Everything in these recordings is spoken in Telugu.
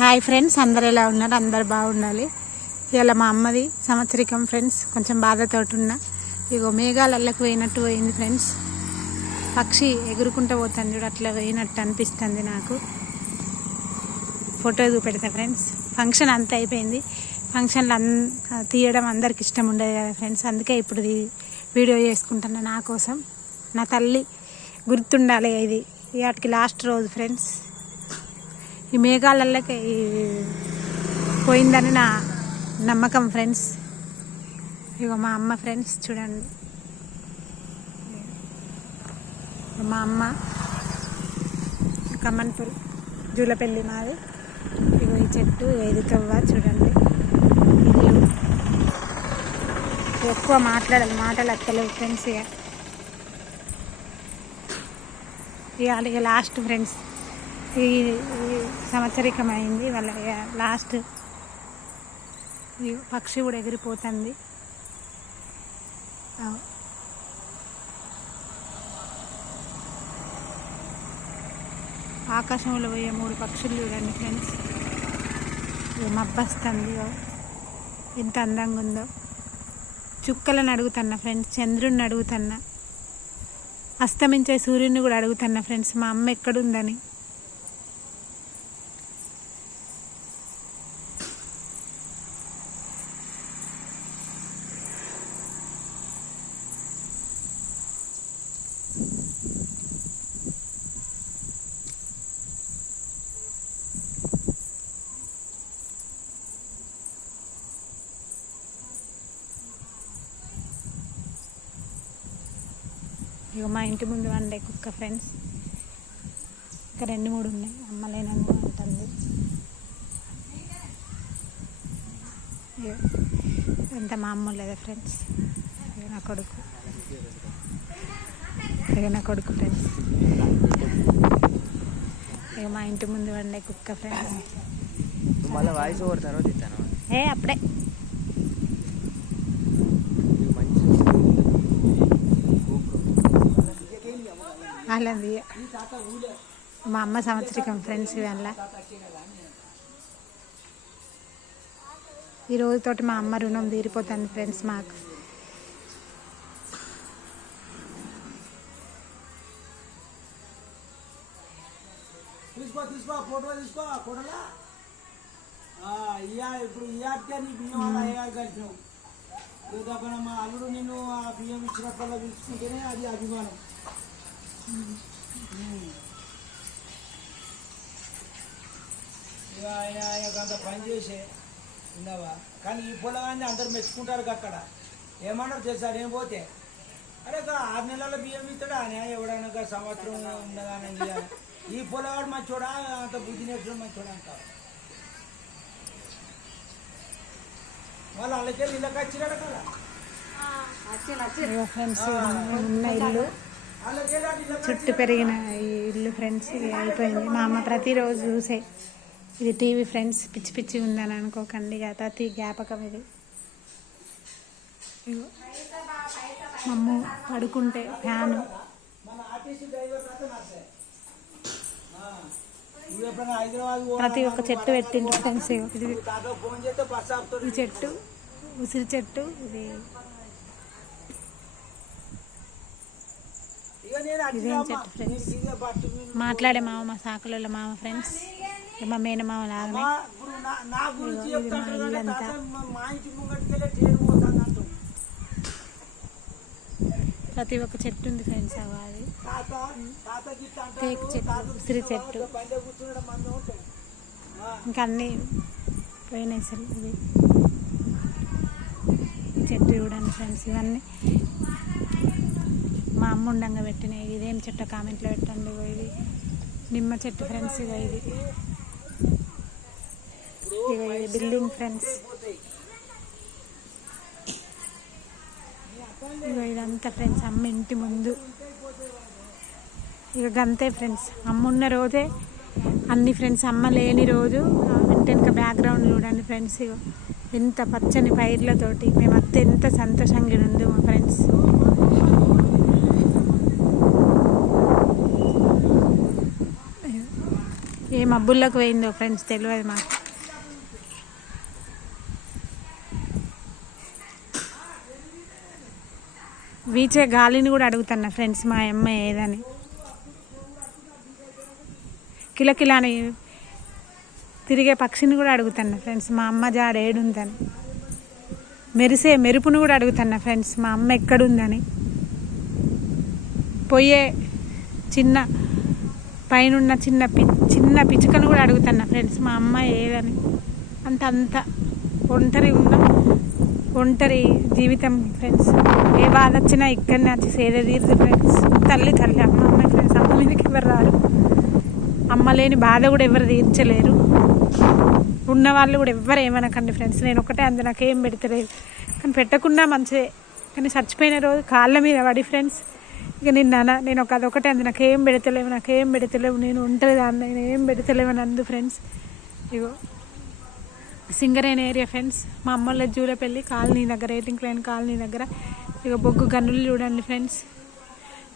హాయ్ ఫ్రెండ్స్, అందరు ఎలా ఉన్నారు? అందరు బాగుండాలి. ఇవాళ మా అమ్మది సంవత్సరికం ఫ్రెండ్స్. కొంచెం బాధతో ఉన్నా. ఇగో మేఘాలకి పోయినట్టు పోయింది ఫ్రెండ్స్. పక్షి ఎగురుకుంటూ పోతాను చూడు, అట్లా పోయినట్టు అనిపిస్తుంది నాకు. ఫోటో చూపెడతా ఫ్రెండ్స్. ఫంక్షన్ అంతా అయిపోయింది. ఫంక్షన్లు తీయడం అందరికి ఇష్టం ఉండదు కదా ఫ్రెండ్స్. అందుకే ఇప్పుడు వీడియో చేసుకుంటున్నా నా కోసం. నా తల్లి గుర్తుండాలి. ఇది వాటికి లాస్ట్ రోజు ఫ్రెండ్స్. ఈ మేఘాలకి పోయిందని నా నమ్మకం ఫ్రెండ్స్. ఇగో మా అమ్మ ఫ్రెండ్స్ చూడండి. మా అమ్మ కమ్మన్పూర్ జూలపల్లి మాది. ఇగో ఈ చెట్టు ఇది తవ్వ చూడండి. ఇల్లు ఎక్కువ మాటలు అత్తలేవు ఫ్రెండ్స్. ఇక లాస్ట్ ఫ్రెండ్స్. ఈ సంవత్సరికం అయింది వాళ్ళ లాస్ట్. పక్షి కూడా ఎగిరిపోతుంది. ఆకాశంలో పోయే 3 పక్షులు చూడండి ఫ్రెండ్స్. మబ్బస్తుంది ఎంత అందంగా ఉందో. చుక్కలను అడుగుతున్నా ఫ్రెండ్స్, చంద్రుడిని అడుగుతున్నా, అస్తమించే సూర్యుడిని కూడా అడుగుతున్నా ఫ్రెండ్స్, మా అమ్మ ఎక్కడుందని. ఇక మా ఇంటి ముందు వండే కుక్క ఫ్రెండ్స్. ఇంకా 2-3 ఉన్నాయి. అమ్మలేనని అంటుంది. ఇదంతా మా అమ్మ లేదా ఫ్రెండ్స్. ఇక నా కొడుకు ఫ్రెండ్స్. ఇక మా ఇంటి ముందు వండే కుక్క ఫ్రెండ్స్. అప్పుడే వాళ్ళది మా అమ్మ సంవత్సరికం ఫ్రెండ్స్. ఇవల్ల ఈ రోజుతోటి మా అమ్మ రుణం తీరిపోతుంది ఫ్రెండ్స్ మాకు. ఇప్పుడు మా అల్లుడు నిన్ను ఆ బియ్యం ఇచ్చినప్పుడు తీసుకుంటేనే అది అభిమానం. ఇక ఆయనకు అంత పని చేసే ఉన్నావా. కానీ ఈ పొలగాన్ని అందరు మెచ్చుకుంటారు. అక్కడ ఏమన్నారు తెలుసా, నేను పోతే అరే 6 నెలల బియ్యం ఇస్తాడా అని ఎవడైనా సంవత్సరం ఉండగానే ఈ పొలగాడు మంచోడా, అంత బుద్ధి నేర్చడం మంచోడా అంటారు. వాళ్ళు వాళ్ళకెళ్ళి ఇళ్ళకి వచ్చినాడు కదా ఫ్రెండ్స్. ఉన్న ఇల్లు చుట్టూ పెరిగిన ఈ ఇల్లు ఫ్రెండ్స్. ఇది అయిపోయింది. మా అమ్మ ప్రతిరోజు చూసే ఇది టీవీ ఫ్రెండ్స్. పిచ్చి పిచ్చి ఉందని అనుకోకండి, ప్రతి జ్ఞాపకం ఇది. మా అమ్మ పడుకుంటే ఫ్యాను. ప్రతి ఒక్క చెట్టు పెట్టిండు ఫ్రెండ్స్. ఇది ఈ చెట్టు ఉసిరి చెట్టు. ఇది ఇదేం చెట్టు ఫ్రెండ్స్. మాట్లాడే మామ, మా సాకులలో మామ ఫ్రెండ్స్. మా మేనమామ లాగానే. ఇది మా ఇల్లంతా. ప్రతి ఒక్క చెట్టు ఉంది ఫ్రెండ్స్. అది తేకు చెట్టు, ఉసిరి చెట్టు, ఇంకా అన్నీ పోయినాయి సార్. ఇది చెట్టు చూడండి ఫ్రెండ్స్. ఇవన్నీ మా అమ్మ ఉండంగా పెట్టినాయి. ఇదేం చెట్టు కామెంట్లో పెట్టండి. ఇది నిమ్మ చెట్టు ఫ్రెండ్స్. ఇది బిల్డింగ్ ఫ్రెండ్స్. ఇదంతా ఫ్రెండ్స్ అమ్మ ఇంటి ముందు. ఇక గంతే ఫ్రెండ్స్. అమ్మ ఉన్న రోజే అన్ని ఫ్రెండ్స్. అమ్మ లేని రోజు వెనక బ్యాక్గ్రౌండ్ చూడండి ఫ్రెండ్స్. ఇక ఎంత పచ్చని పైర్లతోటి మేము ఎంత సంతోషంగా ఉంది మా ఫ్రెండ్స్. ఏం మబ్బుల్లోకి పోయిందో ఫ్రెండ్స్ తెలియదు మాకు. వీచే గాలిని కూడా అడుగుతున్నా ఫ్రెండ్స్ మా అమ్మ ఏదని. కిలకిలాని తిరిగే పక్షిని కూడా అడుగుతున్నా ఫ్రెండ్స్ మా అమ్మ జాడ ఏడుందని. మెరిసే మెరుపును కూడా అడుగుతున్నా ఫ్రెండ్స్ మా అమ్మ ఎక్కడుందని. పోయే చిన్న పైనున్న చిన్న పిచ్చుకను కూడా అడుగుతున్నా ఫ్రెండ్స్ మా అమ్మ ఏదని. అంత ఒంటరి జీవితం ఫ్రెండ్స్. ఏ బాధ వచ్చినా ఇక్కడనే వచ్చి సేద తీరుదు ఫ్రెండ్స్. తల్లి అమ్మ ఫ్రెండ్స్. అమ్మ మీదకి ఎవరు రారు. అమ్మ లేని బాధ కూడా ఎవరు తీర్చలేరు. ఉన్నవాళ్ళు కూడా ఎవ్వరు ఏమనకండి ఫ్రెండ్స్. నేను ఒకటే అందు నాకేం పెడతలేదు, కానీ పెట్టకుండా మంచిదే. కానీ చచ్చిపోయిన రోజు కాళ్ళ మీద పడి ఫ్రెండ్స్ ఇక నేను అదొకటే అందు నాకేం పెడతలేవు నేను ఒంటరి దాన్ని, నేను ఏం పెడతలేవు అని అందు ఫ్రెండ్స్. ఇగో సింగరేణి ఏరియా ఫ్రెండ్స్. మా అమ్మోళ్ళ జూలపల్లి కాలనీ దగ్గర, రేటింగ్ లైన్ కాలనీ దగ్గర. ఇక బొగ్గు గన్నులు చూడండి ఫ్రెండ్స్.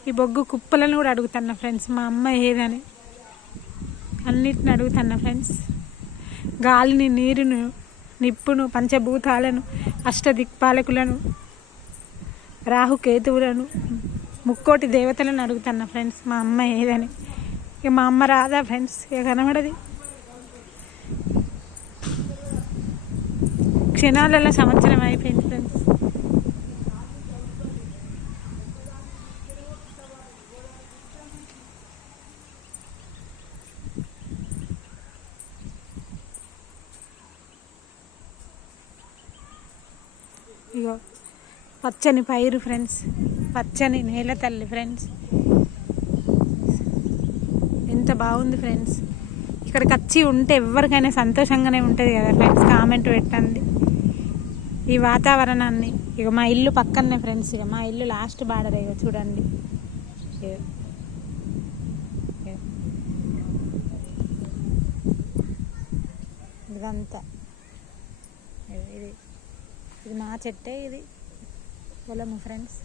ఈ బొగ్గు కుప్పలను కూడా అడుగుతున్నా ఫ్రెండ్స్ మా అమ్మ ఏదని. అన్నిటిని అడుగుతున్నా ఫ్రెండ్స్. గాలిని, నీరును, నిప్పును, పంచభూతాలను, అష్టదిక్పాలకులను, రాహుకేతువులను, ముక్కోటి దేవతలను అడుగుతున్నా ఫ్రెండ్స్ మా అమ్మ ఏదని. ఇక మా అమ్మ రాదా ఫ్రెండ్స్? ఇక కనబడది. క్షణాలలో సంవత్సరం అయిపోయింది ఫ్రెండ్స్. ఇగో పచ్చని పైరు ఫ్రెండ్స్, పచ్చని నేల తల్లి ఫ్రెండ్స్. ఎంత బాగుంది ఫ్రెండ్స్. ఇక్కడికి వచ్చి ఉంటే ఎవరికైనా సంతోషంగానే ఉంటుంది కదా ఫ్రెండ్స్. కామెంట్ పెట్టండి ఈ వాతావరణాన్ని. ఇక మా ఇల్లు పక్కనే ఫ్రెండ్స్. ఇక మా ఇల్లు లాస్ట్ బార్డర్. ఇక చూడండి ఇదంతా. ఇది మా చెట్టే, ఇది పొలము ఫ్రెండ్స్.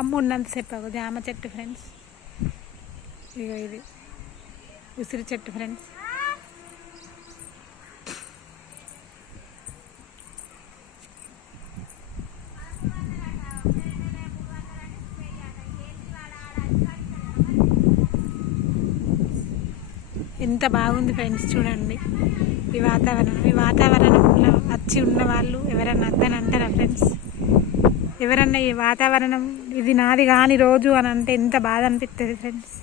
అమ్మ ఉన్నంతసేపు అవ్వదు. జామ చెట్టు ఫ్రెండ్స్. ఇగో ఇది ఉసిరి చెట్టు ఫ్రెండ్స్. ఎంత బాగుంది ఫ్రెండ్స్ చూడండి ఈ వాతావరణం. ఈ వాతావరణంలో వచ్చి ఉన్న వాళ్ళు ఎవరన్నా అద్దని అంటారా ఫ్రెండ్స్? ఎవరన్నా ఈ వాతావరణం ఇది నాది కాని రోజు అని అంటే ఎంత బాధ అనిపిస్తుంది ఫ్రెండ్స్.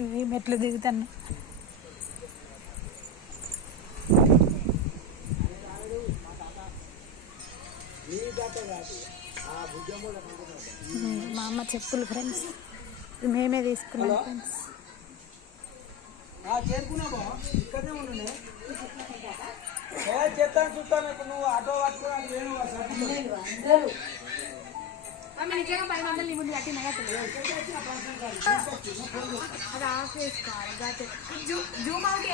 ఇవి మెట్లు దిగుతాను. మా అమ్మ చెప్పులు ఫ్రెండ్స్. ఇది మేమే తీసుకున్నాం ఫ్రెండ్స్. చెప్తాను చూస్తాను. ఇప్పుడు నువ్వు ఆటో పట్టుకుని నిజంగా 500 ముందు కట్టిన అది ఆఫ్ చేసుకోవాలి. Zoom out